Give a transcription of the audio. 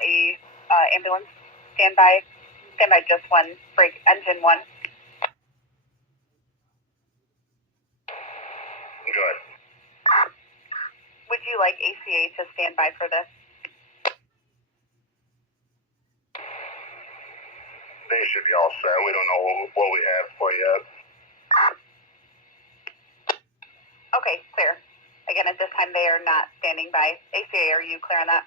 a ambulance. Stand by just one, break, engine one. Good. Would you like ACA to stand by for this? They should be all set. We don't know what we have for yet. Okay, clear. Again, at this time, they are not standing by. ACA, are you clear on that?